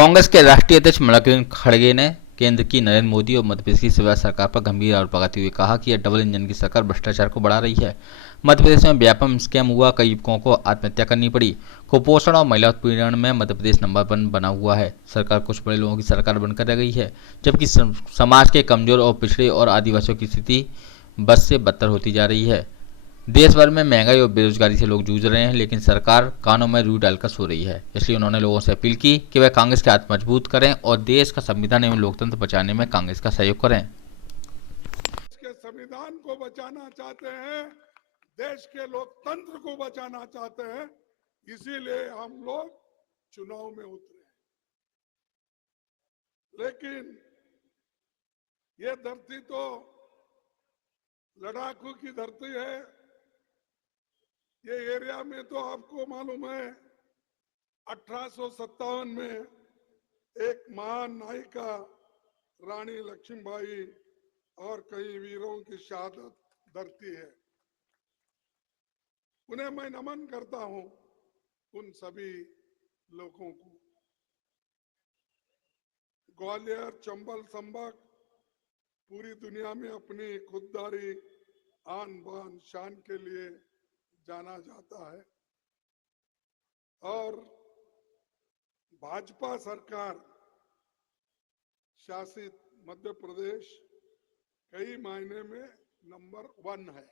कांग्रेस के राष्ट्रीय अध्यक्ष मल्लिकार्जुन खड़गे ने केंद्र की नरेंद्र मोदी और मध्य प्रदेश की शिवराज सरकार पर गंभीर आरोप लगाते हुए कहा कि यह डबल इंजन की सरकार भ्रष्टाचार को बढ़ा रही है। मध्य प्रदेश में व्यापक स्कैम हुआ, कई युवकों को आत्महत्या करनी पड़ी। कुपोषण और महिला उत्पीड़न में मध्य प्रदेश नंबर 1 बना हुआ है। सरकार कुछ बड़े लोगों की सरकार बनकर रह गई है, जबकि समाज के कमजोर और पिछड़े और आदिवासियों की स्थिति बद से बदतर होती जा रही है। देश भर में महंगाई और बेरोजगारी से लोग जूझ रहे हैं, लेकिन सरकार कानों में रूई डालकर सो रही है। इसलिए उन्होंने लोगों से अपील की कि वे कांग्रेस के हाथ मजबूत करें और देश का संविधान एवं लोकतंत्र बचाने में कांग्रेस का सहयोग करें। देश के संविधान को बचाना चाहते हैं, देश के लोकतंत्र को बचाना चाहते हैं, इसीलिए हम लोग चुनाव में उतरे। लेकिन ये धरती तो लड़ाकू की धरती है। ये एरिया में तो आपको मालूम है 1857 में एक महान नायिका रानी लक्ष्मीबाई और कई वीरों की शहादत धरती है। उन्हें मैं नमन करता हूं, उन सभी लोगों को। ग्वालियर, चंबल संभाग पूरी दुनिया में अपनी खुददारी, आन बान, शान के लिए जाना जाता है और भाजपा सरकार शासित मध्य प्रदेश कई मायने में नंबर 1 है।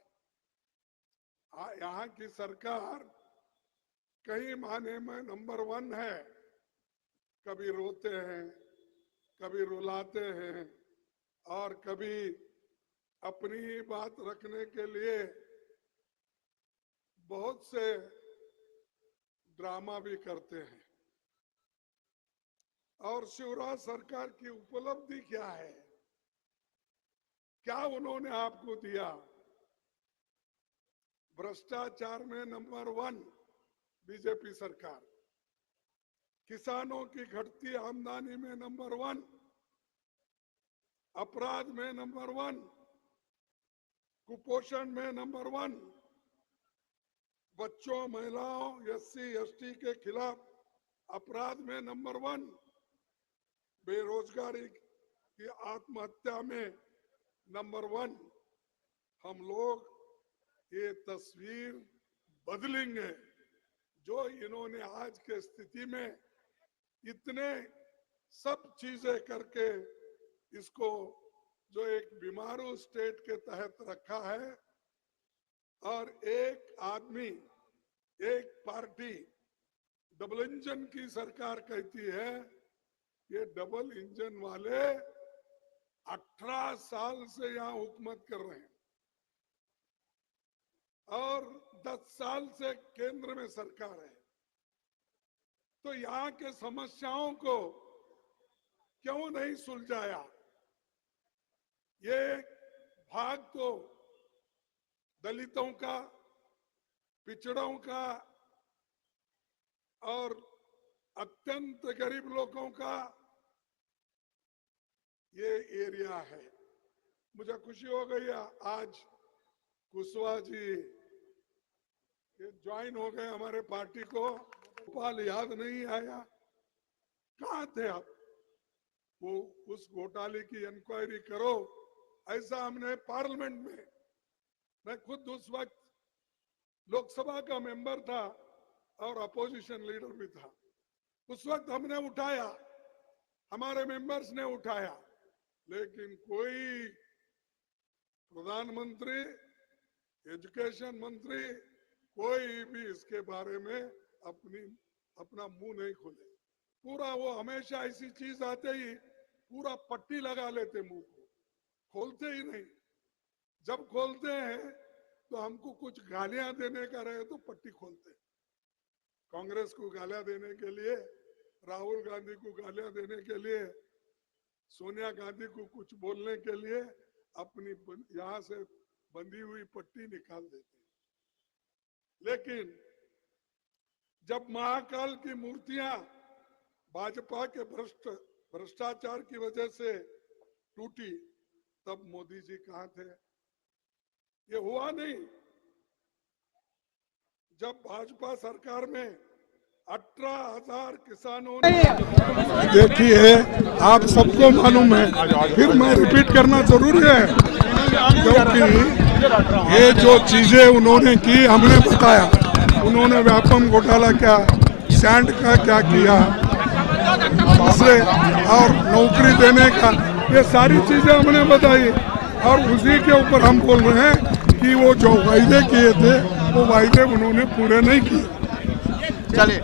यहाँ की सरकार कई मायने में नंबर 1 है। कभी रोते हैं, कभी रुलाते हैं और कभी अपनी ही बात रखने के लिए बहुत से ड्रामा भी करते हैं। और शिवराज सरकार की उपलब्धि क्या है, क्या उन्होंने आपको दिया? भ्रष्टाचार में नंबर 1 बीजेपी सरकार, किसानों की घटती आमदनी में नंबर 1, अपराध में नंबर 1, कुपोषण में नंबर 1, बच्चों, महिलाओं, एससी एसटी के खिलाफ अपराध में नंबर 1, बेरोजगारी की आत्महत्या में नंबर 1। हम लोग ये तस्वीर बदलेंगे। जो इन्होंने आज के स्थिति में इतने सब चीजें करके इसको जो एक बीमारू स्टेट के तहत रखा है और एक आदमी, एक पार्टी डबल इंजन की सरकार कहती है। ये डबल इंजन वाले 18 साल से यहां हुकूमत कर रहे हैं और 10 साल से केंद्र में सरकार है। तो यहां के समस्याओं को क्यों नहीं सुलझाया? ये भाग तो दलितों का, पिछड़ों का और अत्यंत गरीब लोगों का ये एरिया है। मुझे खुशी हो गई आज कुशवाहा जी ये ज्वाइन हो गए हमारे पार्टी को। भोपाल याद नहीं आया, कहां थे आप? वो उस घोटाले की इंक्वायरी करो, ऐसा हमने पार्लियामेंट में, मैं खुद उस वक्त लोकसभा का मेंबर था और अपोजिशन लीडर भी था। उस वक्त हमने उठाया, हमारे मेंबर्स ने उठाया, लेकिन कोई प्रधानमंत्री, एजुकेशन मंत्री, कोई भी इसके बारे में अपना मुंह नहीं खोले। पूरा वो हमेशा ऐसी चीज आते ही पूरा पट्टी लगा लेते, मुंह को खोलते ही नहीं। जब खोलते हैं तो हमको कुछ गालियां देने का रहे तो पट्टी खोलते हैं। कांग्रेस को गालियां देने के लिए, राहुल गांधी को गालियां देने के लिए, सोनिया गांधी को कुछ बोलने के लिए अपनी यहां से बंधी हुई पट्टी निकाल देते हैं। लेकिन जब महाकाल की मूर्तियां भाजपा के भ्रष्टाचार की वजह से टूटी, तब मोदी जी कहां थे? ये हुआ नहीं। जब भाजपा सरकार में 18,000 किसानों ने, देखिए आप सबको मालूम है, फिर मैं रिपीट करना जरूरी है, क्योंकि ये जो चीजें उन्होंने की हमने बताया, उन्होंने व्यापम घोटाला क्या, सैंड का क्या किया, दूसरे और नौकरी देने का, ये सारी चीजें हमने बताई, और उसी के ऊपर हम बोल रहे हैं कि वो जो वायदे किए थे वो वायदे उन्होंने पूरे नहीं किए। चलिए